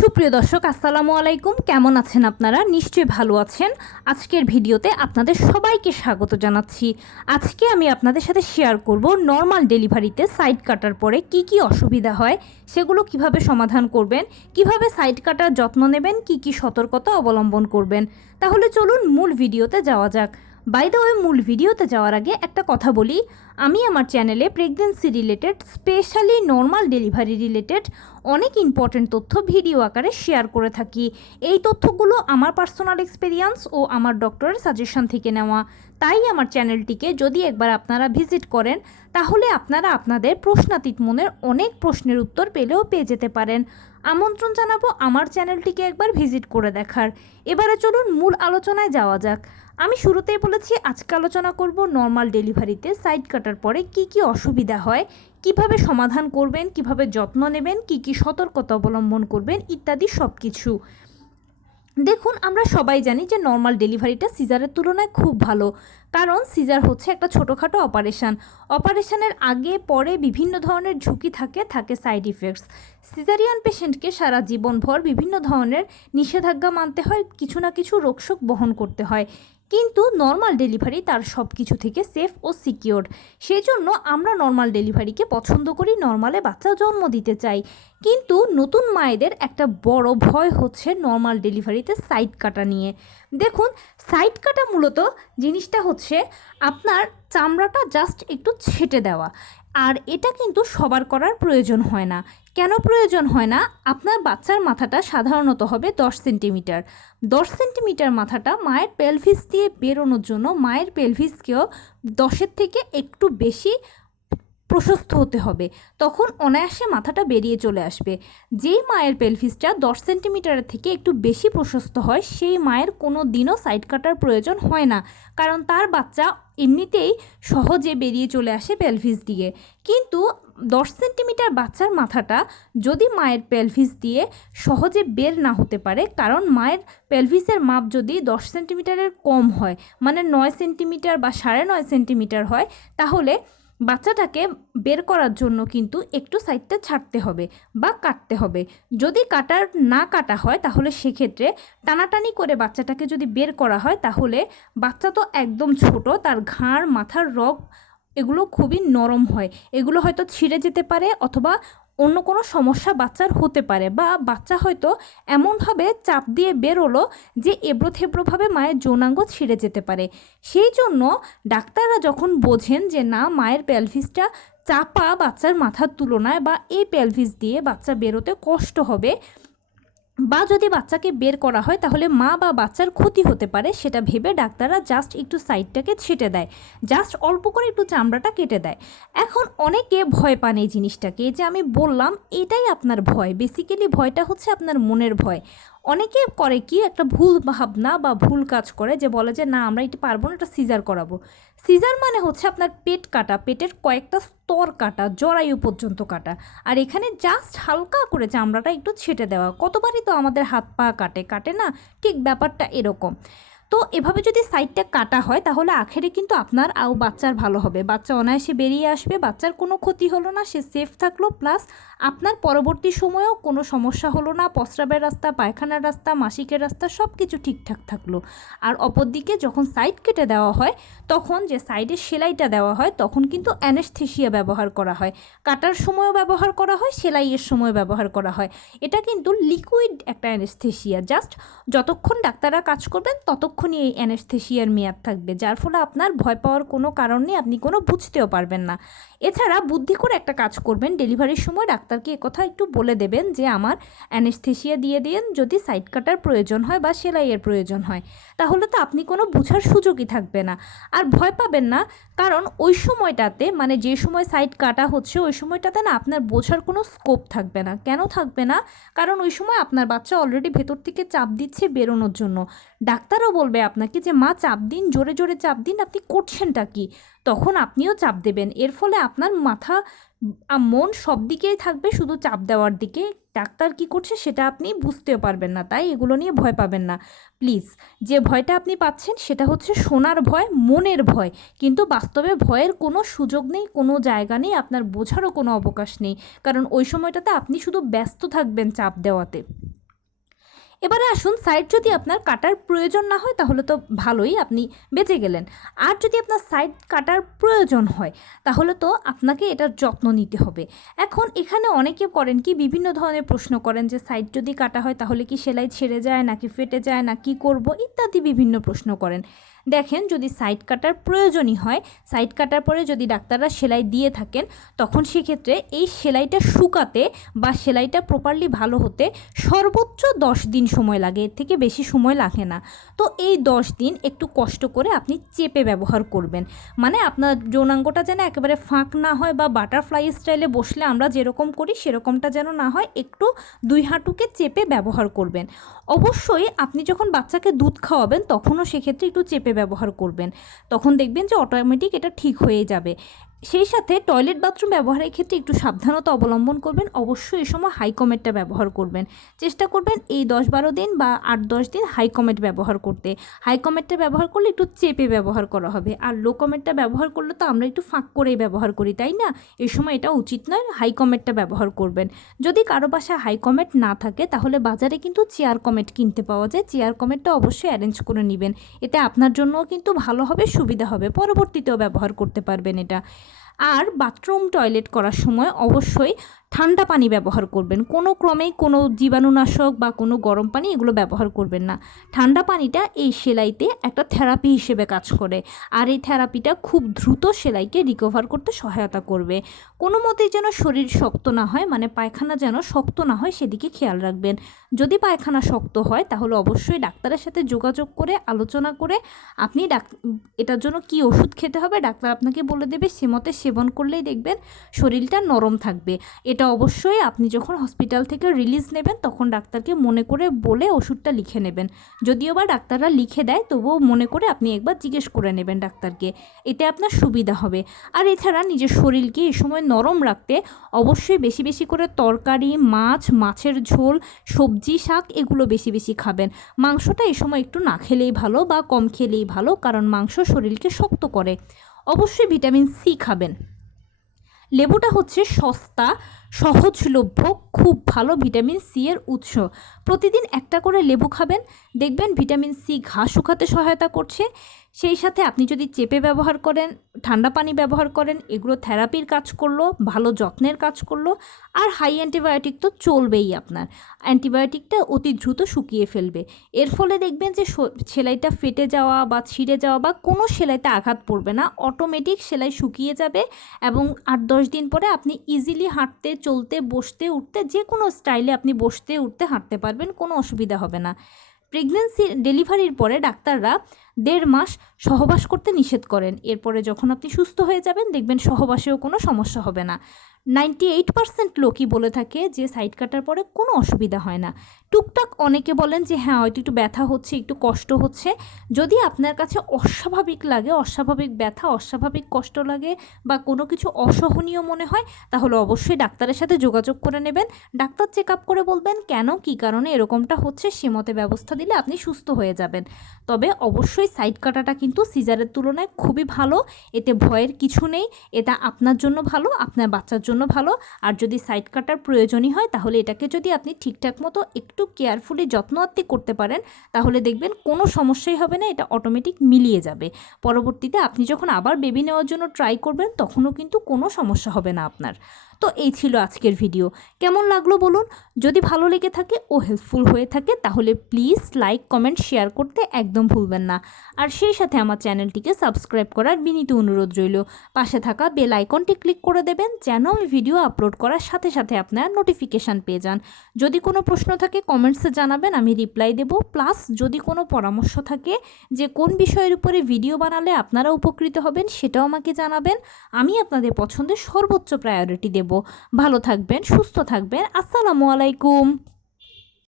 সুপ্রিয় দর্শক, আসসালামু আলাইকুম। কেমন আছেন আপনারা? নিশ্চয়ই ভালো আছেন। আজকের ভিডিওতে আপনাদের সবাইকে স্বাগত জানাচ্ছি। আজকে আমি আপনাদের সাথে শেয়ার করব নর্মাল ডেলিভারিতে সাইড কাটার পরে কি কি অসুবিধা হয়, সেগুলো কিভাবে সমাধান করবেন, কিভাবে সাইড কাটার যত্ন নেবেন, কি কি সতর্কতা অবলম্বন করবেন। তাহলে চলুন মূল ভিডিওতে যাওয়া যাক। বাই দ্য ওয়ে, মূল ভিডিওতে যাওয়ার আগে একটা কথা বলি, আমি আমার চ্যানেলে pregnancy related, specially normal delivery related অনেক ইম্পর্টেন্ট তথ্য ভিডিও আকারে শেয়ার করে থাকি। এই তথ্যগুলো আমার পার্সোনাল এক্সপেরিয়েন্স ও আমার ডক্টরের সাজেশন থেকে নেওয়া। তাই আমার চ্যানেলটিকে যদি একবার আপনারা ভিজিট করেন, তাহলে আপনারা আপনাদের প্রশ্নাতীত মনের অনেক প্রশ্নের উত্তর পেয়ে যেতে পারেন। আমন্ত্রণ জানাবো আমার চ্যানেলটিকে একবার ভিজিট করে দেখার। এবারে চলুন মূল আলোচনায় যাওয়া যাক। আমি শুরুতেই বলেছি আজকে আলোচনা করব নর্মাল ডেলিভারিতে সাইড কাটার পরে কি কি অসুবিধা হয়, কিভাবে সমাধান করবেন, কিভাবে যত্ন নেবেন, কি কি সতর্কতা অবলম্বন করবেন ইত্যাদি সব কিছু। দেখুন, আমরা সবাই জানি যে নর্মাল ডেলিভারিটা সিজারের তুলনায় খুব ভালো, কারণ সিজার হচ্ছে একটা ছোটোখাটো অপারেশনের আগে পরে বিভিন্ন ধরনের ঝুঁকি থাকে সাইড ইফেক্টস। সিজারিয়ান পেশেন্টকে সারা জীবনভর বিভিন্ন ধরনের নিষেধাজ্ঞা মানতে হয়, কিছু না কিছু রোগশোক বহন করতে হয়। কিন্তু নর্মাল ডেলিভারি তার সব কিছু থেকে সেফ ও সিকিওর। সেই জন্য আমরা নর্মাল ডেলিভারিকে পছন্দ করি, নর্মালে বাচ্চা জন্ম দিতে চাই। কিন্তু নতুন মায়েদের একটা বড় ভয় হচ্ছে নর্মাল ডেলিভারিতে সাইড কাটা নিয়ে। দেখুন, সাইড কাটা মূলত জিনিসটা হচ্ছে আপনার চামড়াটা জাস্ট একটু ছেটে দেওয়া, আর এটা কিন্তু সবার করার প্রয়োজন হয় না। কেন প্রয়োজন হয় না? আপনার বাচ্চার মাথাটা সাধারণত হবে 10 সেন্টিমিটার। 10 সেন্টিমিটার মাথাটা মায়ের পেলভিস দিয়ে বেরোনোর জন্য মায়ের পেলভিসকেও 10-এর থেকে একটু বেশি প্রশস্ত হতে হবে, তখন অনায়াসে মাথাটা বেরিয়ে চলে আসবে। যেই মায়ের পেলভিসটা 10 সেন্টিমিটারের থেকে একটু বেশি প্রশস্ত হয়, সেই মায়ের কোনো দিনও সাইড কাটার প্রয়োজন হয় না, কারণ তার বাচ্চা এমনিতেই সহজে বেরিয়ে চলে আসে পেলভিস দিয়ে। কিন্তু 10 সেন্টিমিটার বাচ্চার মাথাটা যদি মায়ের পেলভিস দিয়ে সহজে বের না হতে পারে, কারণ মায়ের পেলভিসের মাপ যদি 10 সেন্টিমিটারের কম হয়, মানে 9 সেন্টিমিটার বা 9.5 সেন্টিমিটার হয়, তাহলে বাচ্চাটাকে বের করার জন্য কিন্তু একটু সাইডটা ছাড়তে হবে বা কাটতে হবে। যদি না কাটা হয়, তাহলে সেক্ষেত্রে টানাটানি করে বাচ্চাটাকে যদি বের করা হয়, তাহলে বাচ্চা তো একদম ছোট, তার ঘাড়, মাথার রগ এগুলো খুবই নরম হয়, এগুলো হয়তো ছিঁড়ে যেতে পারে, অথবা অন্য কোনো সমস্যা বাচ্চার হতে পারে, বা বাচ্চা হয়তো এমনভাবে চাপ দিয়ে বেরোলো যে এবড়োথেবড়োভাবে মায়ের যৌনাঙ্গ ছিঁড়ে যেতে পারে। সেই জন্য ডাক্তাররা যখন বোঝেন যে না, মায়ের পেলভিসটা চাপা বাচ্চার মাথার তুলনায়, বা এই পেলভিস দিয়ে বাচ্চা বেরোতে কষ্ট হবে, বা যদি বাচ্চাকে বের করা হয় তাহলে মা বা বাচ্চার ক্ষতি হতে পারে, সেটা ভেবে ডাক্তাররা জাস্ট একটু সাইডটাকে ছেটে দেয়, জাস্ট অল্প করে একটু চামড়াটা কেটে দেয়। এখন অনেকে ভয় পান এই জিনিসটাকে, যে আমি বললাম এটাই আপনার ভয়, বেসিক্যালি ভয়টা হচ্ছে আপনার মনের ভয়। অনেকে করে কি, একটা ভুল ভাবনা বা ভুল কাজ করে, যে বলে যে না, আমরা এটা পারবো না, এটা সিজার করাবো। সিজার মানে হচ্ছে আপনার পেট কাটা, পেটের কয়েকটা স্তর কাটা, জরায়ু পর্যন্ত কাটা, আর এখানে জাস্ট হালকা করে চামড়াটা একটু ছেটে দেওয়া। কতবারই তো আমাদের হাত পা কাটে না, ঠিক ব্যাপারটা এরকম। তো এভাবে যদি সাইডটা কাটা হয়, তাহলে আখেরে কিন্তু আপনার আর বাচ্চার ভালো হবে, বাচ্চা অনায়াসে বেরিয়ে আসবে, বাচ্চার কোনো ক্ষতি হলো না, সে সেফ থাকলো, প্লাস আপনার পরবর্তী সময়েও কোনো সমস্যা হলো না, প্রস্রাবের রাস্তা, পায়খানার রাস্তা, মাসিকের রাস্তা সব কিছু ঠিকঠাক থাকলো। আর অপরদিকে যখন সাইড কেটে দেওয়া হয়, তখন যে সাইডে সেলাইটা দেওয়া হয়, তখন কিন্তু অ্যানেস্থেসিয়া ব্যবহার করা হয়, কাটার সময়ও ব্যবহার করা হয়, সেলাইয়ের সময় ব্যবহার করা হয়। এটা কিন্তু লিকুইড একটা অ্যানেস্থেসিয়া, জাস্ট যতক্ষণ ডাক্তাররা কাজ করবেন ততক্ষণই এই অ্যানেস্থেসিয়ার মেয়াদ থাকবে, যার ফলে আপনার ভয় পাওয়ার কোনো কারণ নেই, আপনি কোনো বুঝতেও পারবেন না। এছাড়া বুদ্ধি করে একটা কাজ করবেন, ডেলিভারির সময় ডাক্তারকে একথা একটু বলে দেবেন যে আমার অ্যানেস্থেসিয়া দিয়ে দিন যদি সাইড কাটার প্রয়োজন হয় বা সেলাইয়ের প্রয়োজন হয়, তাহলে তো আপনি কোনো বোঝার সুযোগই থাকবে না, আর ভয় পাবেন না। কারণ ওই সময়টাতে, মানে যে সময় সাইড কাটা হচ্ছে, ওই সময়টাতে না আপনার বোঝার কোনো স্কোপ থাকবে না। কেন থাকবে না? কারণ ওই সময় আপনার বাচ্চা অলরেডি ভেতর থেকে চাপ দিচ্ছে বেরোনোর জন্য। ডাক্তারও বলবে আপনাকে যে মা চাপ দিন, জোরে জোরে চাপ দিন, আপনি করছেনটা কি? তখন আপনিও চাপ দেবেন, এর ফলে আপনার মাথা মন সব দিকেই থাকবে শুধু চাপ দেওয়ার দিকে, ডাক্তার কি করছে সেটা আপনি বুঝতেও পারবেন না। তাই এগুলো নিয়ে ভয় পাবেন না প্লিজ। যে ভয়টা আপনি পাচ্ছেন সেটা হচ্ছে শোনার ভয়, মনের ভয়, কিন্তু বাস্তবে ভয়ের কোনো সুযোগ নেই, কোনো জায়গা নেই, আপনার বোঝারও কোনো অবকাশ নেই, কারণ ওই সময়টাতে আপনি শুধু ব্যস্ত থাকবেন চাপ দেওয়াতে। এবারে আসুন, সাইড যদি আপনার কাটার প্রয়োজন না হয় তাহলে তো ভালোই, আপনি বেঁচে গেলেন। আর যদি আপনার সাইড কাটার প্রয়োজন হয় তাহলে তো আপনাকে এটার যত্ন নিতে হবে। এখন এখানে অনেকে করেন কি, বিভিন্ন ধরনের প্রশ্ন করেন যে সাইড যদি কাটা হয় তাহলে কি সেলাই ছেড়ে যায় নাকি ফেটে যায় না কি করব ইত্যাদি বিভিন্ন প্রশ্ন করেন। দেখেন, যদি সাইড কাটার প্রয়োজনই হয়, সাইড কাটার পরে যদি ডাক্তাররা সেলাই দিয়ে থাকেন, তখন সেক্ষেত্রে এই সেলাইটা শুকাতে বা সেলাইটা প্রপারলি ভালো হতে সর্বোচ্চ 10 দিন সময় লাগে, এর থেকে বেশি সময় লাগে না। তো এই 10 দিন একটু কষ্ট করে আপনি চেপে ব্যবহার করবেন, মানে আপনার যৌনাঙ্গটা যেন একেবারে ফাঁক না হয় বা বাটারফ্লাই স্টাইলে বসলে আমরা যেরকম করি সেরকমটা যেন না হয়, একটু 2 হাঁটুকে চেপে ব্যবহার করবেন। অবশ্যই আপনি যখন বাচ্চাকে দুধ খাওয়াবেন তখনও সেক্ষেত্রে একটু চেপে ব্যবহার করবেন, তখন দেখবেন যে অটোমেটিক এটা ঠিক হয়ে যাবে। সেই সাথে টয়লেট বাথরুম ব্যবহারের ক্ষেত্রে একটু সাবধানতা অবলম্বন করবেন। অবশ্যই এই সময় হাইকমেটটা ব্যবহার করবেন, চেষ্টা করবেন এই 10-12 দিন বা 8-10 দিন হাইকমেট ব্যবহার করতে। হাইকমেটটা ব্যবহার করলে একটু চেপে ব্যবহার করা হবে, আর লো কমেটটা ব্যবহার করলে তো আমরা একটু ফাঁক করেই ব্যবহার করি, তাই না? এই সময় এটা উচিত নয়, হাইকমেটটা ব্যবহার করবেন। যদি কারো বাসায় হাইকমেট না থাকে তাহলে বাজারে কিন্তু চেয়ার কমেট কিনতে পাওয়া যায়, চেয়ার কমেটটা অবশ্যই অ্যারেঞ্জ করে নেবেন, এতে আপনার জন্যও কিন্তু ভালো হবে, সুবিধা হবে, পরবর্তীতেও ব্যবহার করতে পারবেন এটা। আর বাথরুম টয়লেট করার সময় অবশ্যই ঠান্ডা পানি ব্যবহার করবেন, কোনো ক্রমেই কোনো জীবাণুনাশক বা কোনো গরম পানি এগুলো ব্যবহার করবেন না। ঠান্ডা পানিটা এই সেলাইতে একটা থেরাপি হিসেবে কাজ করে, আর এই থেরাপিটা খুব দ্রুত সেলাইকে রিকভার করতে সহায়তা করবে। কোনো মতেই যেন শরীর শক্ত না হয়, মানে পায়খানা যেন শক্ত না হয় সেদিকে খেয়াল রাখবেন। যদি পায়খানা শক্ত হয় তাহলে অবশ্যই ডাক্তারের সাথে যোগাযোগ করে আলোচনা করে আপনি এটার জন্য কি ওষুধ খেতে হবে ডাক্তার আপনাকে বলে দেবে, সে মতে সেবন করলেই দেখবেন শরীরটা নরম থাকবে। এটা অবশ্যই আপনি যখন হসপিটাল থেকে রিলিজ নেবেন তখন ডাক্তারকে মনে করে বলে ওষুধটা লিখে নেবেন। যদিও বা ডাক্তাররা লিখে দেয় তবুও মনে করে আপনি একবার জিজ্ঞেস করে নেবেন ডাক্তারকে, এতে আপনার সুবিধা হবে। আর এছাড়া নিজের শরীরকে এই সময় নরম রাখতে অবশ্যই বেশি বেশি করে তরকারি, মাছ, মাছের ঝোল, সবজি, শাক এগুলো বেশি বেশি খাবেন। মাংসটা এই সময় একটু না খেলেই ভালো বা কম খেলেই ভালো, কারণ মাংস শরীরকে শক্ত করে। অবশ্যই ভিটামিন সি খাবেন। লেবুটা হচ্ছে সস্তা, সহজলভ্য, খুব ভালো ভিটামিন সি এর উৎস। প্রতিদিন একটা করে লেবু খাবেন, দেখবেন ভিটামিন সি ঘা শুকাতে সহায়তা করছে। সেই সাথে আপনি যদি চেপে ব্যবহার করেন, ঠান্ডা পানি ব্যবহার করেন, এগুলো থেরাপির কাজ করলো, ভালো যত্নের কাজ করলো। আর হাই অ্যান্টিবায়োটিক তো চলবেই, আপনার অ্যান্টিবায়োটিকটা অতি দ্রুত শুকিয়ে ফেলবে। এর ফলে দেখবেন যে সেলাইটা ফেটে যাওয়া বা ছিঁড়ে যাওয়া বা কোনো সেলাইতে আঘাত পড়বে না, অটোমেটিক সেলাই শুকিয়ে যাবে এবং 8-10 দিন পরে আপনি ইজিলি হাঁটতে, চলতে, বসতে, উঠতে, যে কোনো স্টাইলে আপনি বসতে, উঠতে, হাঁটতে পারবেন, কোনো অসুবিধা হবে না। প্রেগনেন্সি ডেলিভারির পরে ডাক্তাররা 1.5 মাস সহবাস করতে নিষেধ করেন, এরপরে যখন আপনি সুস্থ হয়ে যাবেন দেখবেন সহবাসেও কোনো সমস্যা হবে না। 98% লোকই বলে থাকে যে সাইড কাটার পরে কোনো অসুবিধা হয় না। টুকটাক অনেকে বলেন যে হ্যাঁ হয়তো একটু ব্যথা হচ্ছে, একটু কষ্ট হচ্ছে। যদি আপনার কাছে অস্বাভাবিক লাগে, অস্বাভাবিক ব্যথা, অস্বাভাবিক কষ্ট লাগে বা কোনো কিছু অসহনীয় মনে হয়, তাহলে অবশ্যই ডাক্তারের সাথে যোগাযোগ করে নেবেন। ডাক্তার চেক আপ করে বলবেন কেন, কী কারণে এরকমটা হচ্ছে, সে মতে ব্যবস্থা দিলে আপনি সুস্থ হয়ে যাবেন। তবে অবশ্যই সাইড কাটাটা কিন্তু সিজারের তুলনায় খুবই ভালো, এতে ভয়ের কিছু নেই, এটা আপনার জন্য ভালো, আপনার বাচ্চার জন্য ভালো। আর যদি সাইড কাটার প্রয়োজনই হয় তাহলে এটাকে যদি আপনি ঠিকঠাক মতো একটু কেয়ারফুলি যত্নআত্তি করতে পারেন তাহলে দেখবেন কোনো সমস্যাই হবে না, এটা অটোমেটিক মিলিয়ে যাবে। পরবর্তীতে আপনি যখন আবার বেবি নেওয়ার জন্য ট্রাই করবেন তখনও কিন্তু কোনো সমস্যা হবে না আপনার। তো এই ছিল আজকের ভিডিও, কেমন লাগলো বলুন। যদি ভালো লেগে থাকে ও হেল্পফুল হয়ে থাকে তাহলে প্লিজ লাইক, কমেন্ট, শেয়ার করতে একদম ভুলবেন না। আর সেই সাথে আমার চ্যানেলটিকে সাবস্ক্রাইব করার বিনীত অনুরোধ রইল। পাশে থাকা বেল আইকনটি ক্লিক করে দেবেন যেন আমি ভিডিও আপলোড করার সাথে সাথে আপনার নোটিফিকেশান পেয়ে যান। যদি কোনো প্রশ্ন থাকে কমেন্টসে জানাবেন, আমি রিপ্লাই দেব। প্লাস যদি কোনো পরামর্শ থাকে যে কোন বিষয়ের উপরে ভিডিও বানালে আপনারা উপকৃত হবেন সেটাও আমাকে জানাবেন, আমি আপনাদের পছন্দের সর্বোচ্চ প্রায়োরিটি দেব। ভালো থাকবেন, সুস্থ থাকবেন। আসসালামু আলাইকুম।